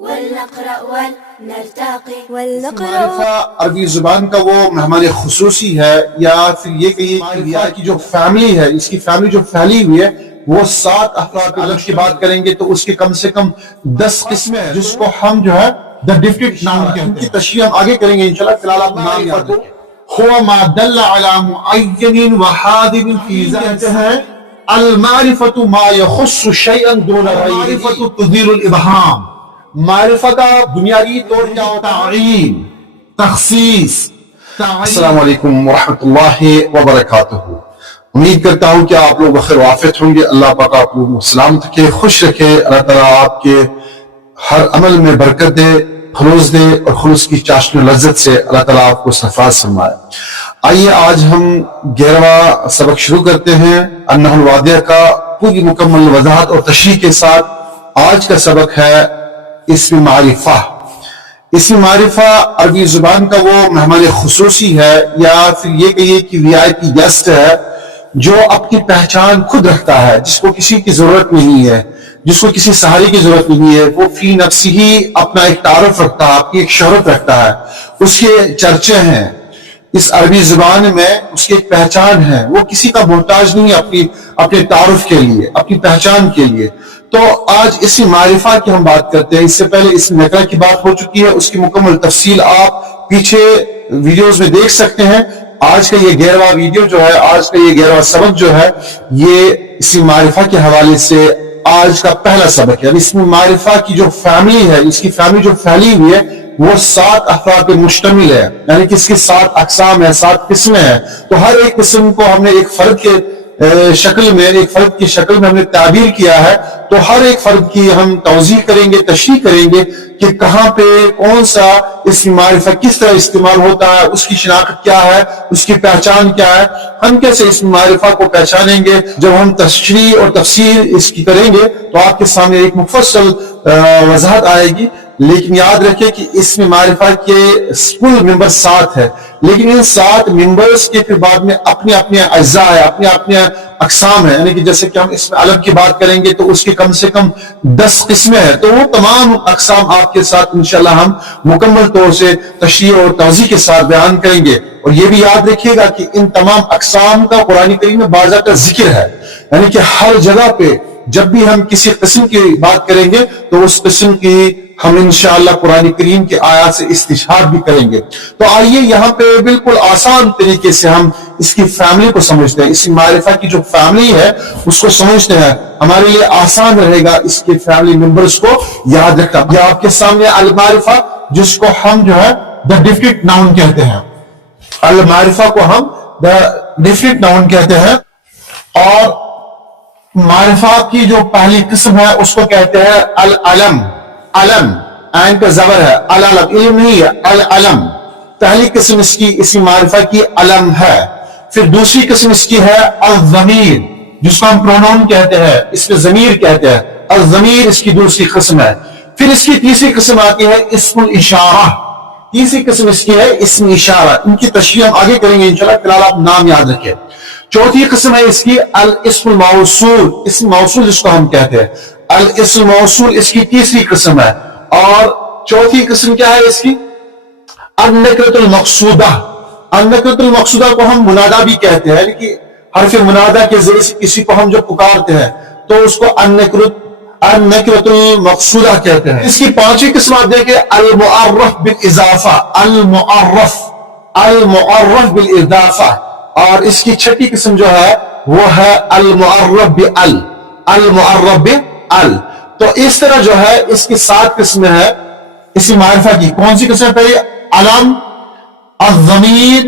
ولنقرأ ولنرتقي معرفہ عربی زبان کا وہ مہمان خصوصی ہے، یا پھر یہ کہیے کہ کی جو فیملی ہے، اس کی فیملی جو پھیلی ہوئی ہے وہ 7 افراد الگ کی بات کریں گے تو اس کے کم سے کم 10 قسمیں ہیں جس کو ہم جو ہے the definite noun کہتے ہیں. ان کی تشریح ہم آگے کریں گے انشاءاللہ. فی الحال آپ نام یاد رکھیں. هو ما دل على معین وحادث فی ذات ہیں. المعرفة ما يخص شيئا دون غيره. معرفة تزيل الابهام. معرفہ کا بنیادی طور کیا ہوتا ہے؟ تعین، تخصیص. السلام علیکم ورحمۃ اللہ وبرکاتہ. امید کرتا ہوں کہ آپ لوگ بخیر وافیت ہوں گے. اللہ پاک آپ لوگوں کو سلامت رکھے، خوش رکھے. اللہ تعالیٰ آپ کے ہر عمل میں برکت دے، خلوص دے، اور خلوص کی چاشنی و لذت سے اللہ تعالیٰ آپ کو سرفراز فرمائے. آئیے آج ہم 11واں سبق شروع کرتے ہیں النحو الواضح کا پوری مکمل وضاحت اور تشریح کے ساتھ. آج کا سبق ہے اسم معرفہ. اسم معرفہ عربی زبان کا وہ مہمان خصوصی ہے، یا پھر یہ کہیے کہ VIP گیسٹ ہے جو اپنی پہچان خود رکھتا ہے، جس کو کسی کی ضرورت نہیں ہے، جس کو کسی سہارے کی ضرورت نہیں ہے. وہ فی نفس ہی اپنا ایک تعارف رکھتا ہے، اپنی ایک شہرت رکھتا ہے. اس کے چرچے ہیں اس عربی زبان میں، اس کی ایک پہچان ہے. وہ کسی کا محتاج نہیں ہے اپنے تعارف کے لیے، اپنی پہچان کے لیے. تو آج اسی معرفہ کی ہم بات کرتے ہیں. اس سے پہلے اس نکرہ کی بات ہو چکی ہے، اس کی مکمل تفصیل آپ پیچھے ویڈیوز میں دیکھ سکتے ہیں. آج کا یہ 11واں ویڈیو جو ہے، آج کا یہ 11واں سبق جو ہے، یہ اسی معرفہ کے حوالے سے آج کا پہلا سبق ہے. یعنی اس میں معرفہ کی جو فیملی ہے، اس کی فیملی جو پھیلی ہوئی ہے وہ 7 افراد پر مشتمل ہے. یعنی کہ اس کی 7 اقسام ہیں، 7 قسمیں ہیں. تو ہر ایک قسم کو ہم نے ایک فرد کے شکل میں، ایک فرد کی شکل میں ہم نے تعبیر کیا ہے. تو ہر ایک فرد کی ہم توضیح کریں گے، تشریح کریں گے کہ کہاں پہ کون سا اسم معرفہ کس طرح استعمال ہوتا ہے، اس کی شناخت کیا ہے، اس کی پہچان کیا ہے، ہم کیسے اسم معرفہ کو پہچانیں گے. جب ہم تشریح اور تفصیل اس کی کریں گے تو آپ کے سامنے ایک مفصل وضاحت آئے گی. لیکن یاد رکھیں کہ اسم معرفہ کے کل ممبر 7 ہے، لیکن ان 7 ممبرز کے پھر بعد میں اپنے اپنے اجزاء ہے، اپنے اقسام ہے. یعنی کہ جیسے کہ ہم اسم علم کی بات کریں گے تو اس کی کم سے کم 10 قسمیں ہیں. تو وہ تمام اقسام آپ کے ساتھ انشاءاللہ ہم مکمل طور سے تشریح اور توضیح کے ساتھ بیان کریں گے. اور یہ بھی یاد رکھیے گا کہ ان تمام اقسام کا قرآن کریم میں باضابطہ ذکر ہے. یعنی کہ ہر جگہ پہ جب بھی ہم کسی قسم کی بات کریں گے تو اس قسم کی ہم انشاءاللہ قرآن کریم کی آیات سے استشہاد بھی کریں گے. تو آئیے یہاں پہ بالکل آسان طریقے سے ہم اس کی فیملی کو سمجھتے ہیں. اس معرفہ کی جو فیملی ہے اس کو سمجھتے ہیں. ہمارے لیے آسان رہے گا اس کے فیملی ممبرز کو یاد رکھنا. یہ آپ کے سامنے المعرفہ، جس کو ہم جو ہے the definite noun کہتے ہیں. المعرفہ کو ہم the definite noun کہتے ہیں. اور معرفہ کی جو پہلی قسم ہے اس کو کہتے ہیں العلم. علم، عین کا زبر ہے، العلم، علم نہیں ہے، العلم. پہلی قسم اس کی اسم معرفہ کی علم ہے. پھر دوسری قسم اس کی ہے الضمیر، جس کو ہم پرونون کہتے ہیں، اس میں ضمیر کہتے ہیں. الضمیر اس کی دوسری قسم ہے. پھر اس کی تیسری قسم آتی ہے اسم الاشارہ. تیسری قسم اس کی ہے اسم اشارہ. ان کی تشریح ہم آگے کریں گے انشاءاللہ. فی الحال آپ نام یاد رکھیں. چوتھی قسم ہے اس کی الاسم الموصول. اسم موصول جس کو ہم کہتے ہیں، الاسم موصول اس کی تیسری قسم ہے. اور چوتھی قسم کیا ہے اس کی؟ النکرۃ المقصودہ. النکرۃ المقصودہ کو ہم منادہ بھی کہتے ہیں. یعنی کہ حرف منادہ کے ذریعے سے کسی کو ہم جو پکارتے ہیں تو اس کو النکرۃ المقصودہ کہتے ہیں. اس کی پانچویں قسم آپ دیکھیں المعرف بالاضافہ. المعرف بالاضافہ. اور اس کی چھٹی قسم جو ہے وہ ہے المعرف بال. المعرف بال. تو اس طرح جو ہے اس کی 7 قسمیں ہیں اسی معرفہ کی. کون سی قسم پہ؟ علم، الضمیر،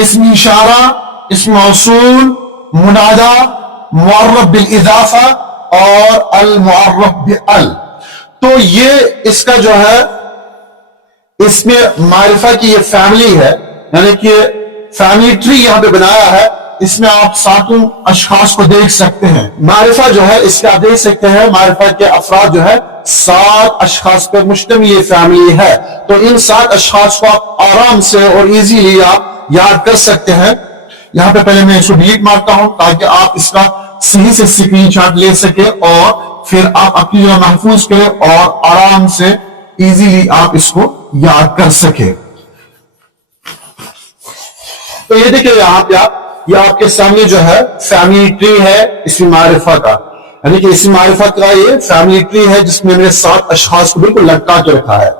اسم اشارہ، اسم موصول، منادہ، معرف بالاضافہ اور المعرف بال. تو یہ اس کا جو ہے اس میں معرفہ کی یہ فیملی ہے. یعنی کہ فیملی ٹری یہاں پہ بنایا ہے. اس میں آپ 7 اشخاص کو دیکھ سکتے ہیں. معرفہ جو ہے اس کا آپ دیکھ سکتے ہیں، معرفہ کے افراد جو ہے 7 اشخاص پر مشتمل یہ فیملی ہے. تو ان 7 اشخاص کو آپ آرام سے اور ایزیلی آپ یاد کر سکتے ہیں. یہاں پہ پہلے میں اس کو ڈیلیٹ مارتا ہوں تاکہ آپ اس کا صحیح سے اسکرین شاٹ لے سکیں اور پھر آپ اپنی جگہ محفوظ کریں اور آرام سے ایزیلی آپ اس کو یاد کر سکے. تو یہ دیکھیں یہاں پہ یہ آپ کے سامنے جو ہے فیملی ٹری ہے اسم معرفہ کا, یعنی کہ اسم معرفہ کا یہ فیملی ٹری ہے جس میں نے 7 اشخاص کو بالکل لٹکا کے رکھا ہے.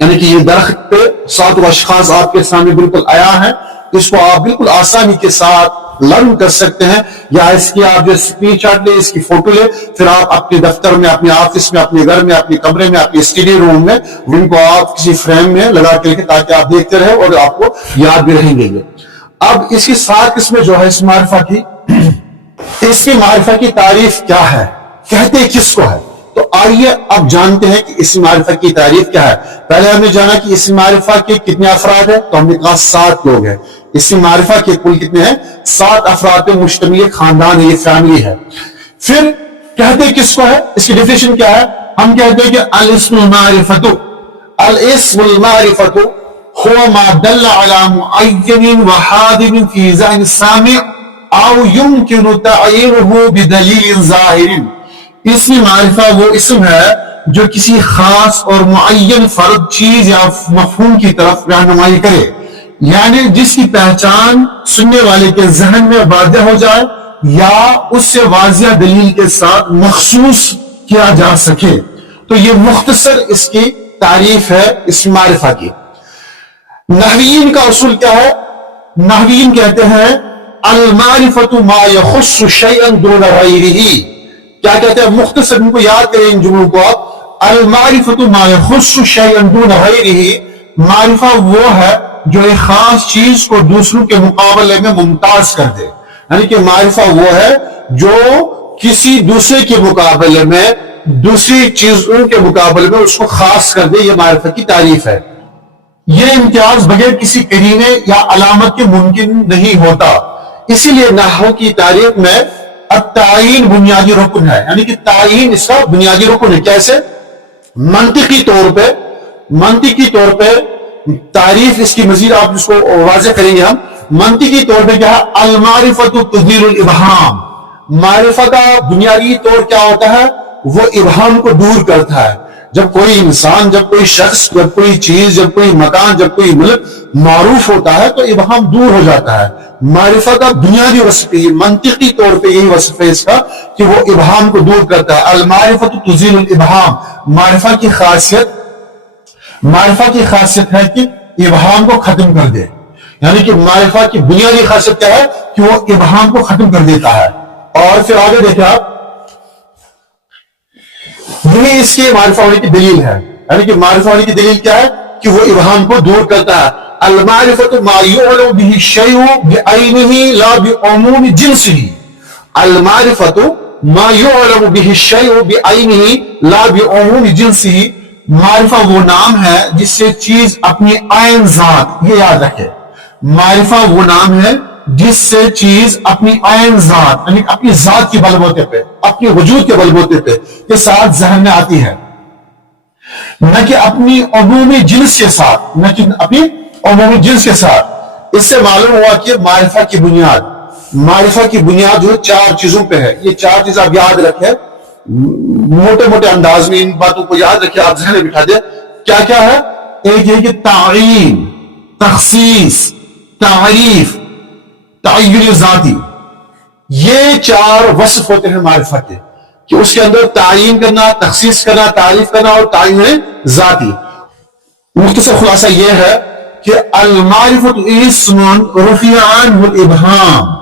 یعنی کہ یہ درخت پہ 7 اشخاص آپ کے سامنے بالکل آیا ہے. اس کو آپ بالکل آسانی کے ساتھ لرن کر سکتے ہیں, یا اس کی آپ جو اسکرین شاٹ لے, اس کی فوٹو لے, پھر آپ اپنے دفتر میں, اپنے آفس میں, اپنے گھر میں, اپنے کمرے میں, اپنے اسٹڈی روم میں ان کو آپ کسی فریم میں لگا کے رکھیں تاکہ آپ دیکھتے رہیں اور آپ کو یاد بھی رہیں گے. اب اس کی 7 قسمیں جو ہے اس معرفہ کی, اس کی معرفہ کی تعریف کیا ہے, کہتے کس کو ہے. تو آئیے اب جانتے ہیں کہ اس معرفہ کی تعریف کیا ہے. پہلے ہم نے جانا کہ اس معرفہ کے کتنے افراد ہیں, تو ہم نے کہا 7 لوگ ہیں. اس معرفہ کے کل کتنے ہیں, 7 افراد پہ مشتمل خاندان ہے, یہ فیملی ہے. پھر کہتے کس کو ہے, اس کی ڈیفینیشن کیا ہے. ہم کہتے ہیں کہ الاسم المعرفۃ, الاسم المعرفۃ هو ما دل على معين وحاضر في ذهن السامع او يمكن تعيينه بدليل ظاهر. اسم معرفہ وہ اسم ہے جو کسی خاص اور معین فرد, چیز یا مفہوم کی طرف رہنمائی کرے, یعنی جس کی پہچان سننے والے کے ذہن میں واضح ہو جائے یا اس سے واضح دلیل کے ساتھ مخصوص کیا جا سکے. تو یہ مختصر اس کی تعریف ہے اسم معرفہ کی. نحویین کا اصول کیا ہے, نحویین کہتے ہیں المعرفۃ ما یخص شیئا دون غیرہ. کیا کہتے ہیں, مختصر ان کو یاد کریں ان جملوں کو آپ. المعرفۃ ما یخص شیئا دون غیرہ, معرفہ وہ ہے جو ایک خاص چیز کو دوسروں کے مقابلے میں ممتاز کر دے. یعنی کہ معرفہ وہ ہے جو کسی دوسرے کے مقابلے میں, دوسری چیزوں کے مقابلے میں اس کو خاص کر دے. یہ معرفہ کی تعریف ہے. یہ امتیاز بغیر کسی قرینے یا علامت کے ممکن نہیں ہوتا. اسی لیے نحو کی تعریف میں التعیین بنیادی رکن ہے, یعنی کہ تعیین اس کا بنیادی رکن ہے. کیسے؟ منطقی طور پہ تعریف اس کی مزید آپ اس کو واضح کریں گے. ہم منطقی طور پہ کیا ہے, المعرفۃ تزیل الابہام. معرفہ کا بنیادی طور کیا ہوتا ہے, وہ ابہام کو دور کرتا ہے. جب کوئی انسان, جب کوئی شخص, جب کوئی چیز, جب کوئی مکان, جب کوئی ملک معروف ہوتا ہے تو ابہام دور ہو جاتا ہے. معرفہ کا بنیادی وصف یہ منطقی طور پہ یہی وصف ہے اس کا کہ وہ ابہام کو دور کرتا ہے. المعرفۃ تزیل الابہام. معرفہ کی خاصیت ہے کہ ابہام کو ختم کر دے. یعنی کہ معرفہ کی بنیادی خاصیت کیا ہے کہ وہ ابہام کو ختم کر دیتا ہے. اور پھر آگے دیکھیں آپ, یہی اس کے معرفہ ہونے کی دلیل ہے. یعنی کہ معرفہ ہونے کی دلیل کیا ہے کہ وہ ابہام کو دور کرتا ہے. المعرفۃ ما يعلم به الشيء بعينه لا بعموم جنسه. المعرفۃ ما يعلم به الشيء بعينه لا بعموم جنسه. معرفہ وہ نام ہے جس سے چیز اپنی عین ذات, یہ یاد رکھے, معرفہ وہ نام ہے جس سے چیز اپنی عین ذات, یعنی اپنی ذات کے بلبوتے پہ, اپنے وجود کے بلبوتے پہ کے ساتھ ذہن میں آتی ہے, نہ کہ اپنی عمومی جنس کے ساتھ, نہ کہ اپنی عمومی جنس کے ساتھ. اس سے معلوم ہوا کہ معرفہ کی بنیاد جو 4 چیزوں پہ ہے. یہ 4 چیز آپ یاد رکھیں, موٹے انداز میں ان باتوں کو یاد رکھیں, آپ ذہن میں بٹھا دیں. کیا کیا ہے؟ ایک یہ کہ تعین, تخصیص, تعریف, تعین ذاتی. یہ 4 وصف ہوتے ہیں معرفہ کے, کہ اس کے اندر تعین کرنا, تخصیص کرنا, تعریف کرنا اور تعین ذاتی. مختصر خلاصہ یہ ہے کہ المعرفۃ اسم رفع عنہ الابہام.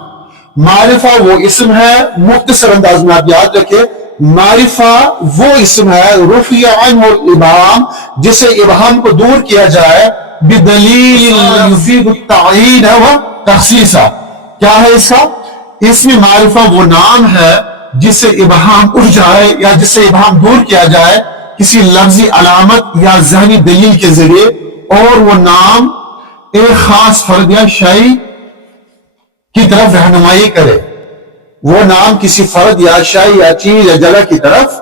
معرفہ وہ اسم ہے, مختصر انداز میں آپ یاد رکھیں, معرفہ وہ اسم ہے رفع عنہ الابہام جسے ابہام کو دور کیا جائے بدلیل یفید التعین و تخصیصہ. کیا ہے اس کا؟ اسم معرفہ وہ نام ہے جس سے ابہام اٹھ جائے یا جس سے ابہام دور کیا جائے کسی لفظی علامت یا ذہنی دلیل کے ذریعے, اور وہ نام ایک خاص فرد یا شے کی طرف رہنمائی کرے. وہ نام کسی فرد یا شے یا چیز یا جگہ کی طرف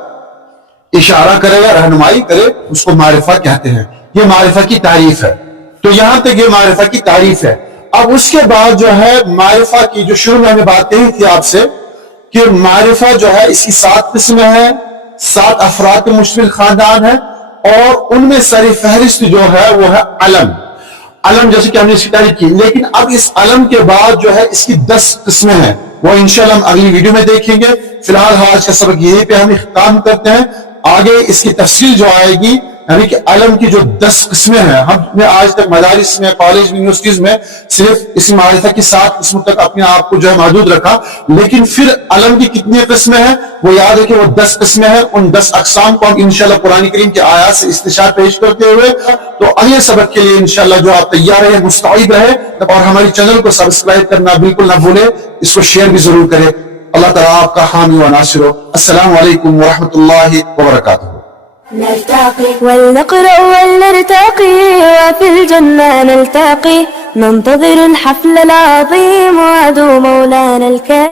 اشارہ کرے یا رہنمائی کرے, اس کو معرفہ کہتے ہیں. یہ معرفہ کی تعریف ہے. تو یہاں تک یہ معرفہ کی تعریف ہے. اب اس کے بعد جو ہے معرفہ کی جو شروع میں ہم نے بات کہی تھی آپ سے کہ معرفہ جو ہے اس کی 7 قسمیں ہیں, 7 افراد پر مشتمل خاندان ہے. اور ان میں سر فہرست جو ہے وہ ہے علم. علم جیسے کہ ہم نے اس کی تعریف کی, لیکن اب اس علم کے بعد جو ہے اس کی 10 قسمیں ہیں, وہ انشاءاللہ ہم اگلی ویڈیو میں دیکھیں گے. فی الحال آج کا سبق یہی پہ ہم اختتام کرتے ہیں. آگے اس کی تفصیل جو آئے گی, یعنی کہ علم کی جو 10 قسمیں ہیں, ہم نے آج تک مدارس میں, کالج میں, یونیورسٹیز میں صرف اس معرفہ کی 7 قسموں تک اپنے آپ کو جو ہے محدود رکھا, لیکن پھر علم کی کتنی قسمیں ہیں وہ یاد ہے کہ وہ 10 قسمیں ہیں. ان 10 اقسام کو ہم انشاءاللہ قرآن کریم کے آیات سے استشار پیش کرتے ہوئے, تو اگلے سبق کے لیے انشاءاللہ جو آپ تیار رہے, مستعد رہے, اور ہماری چینل کو سبسکرائب کرنا بالکل نہ بھولے, اس کو شیئر بھی ضرور کرے. اللہ تعالیٰ آپ کا حامی و ناصر ہو. السلام علیکم ورحمۃ اللہ وبرکاتہ. نرتقي ولنقرأ ولنرتقي وفي الجنة نلتقي ننتظر الحفل العظيم وعدو مولانا الكريم.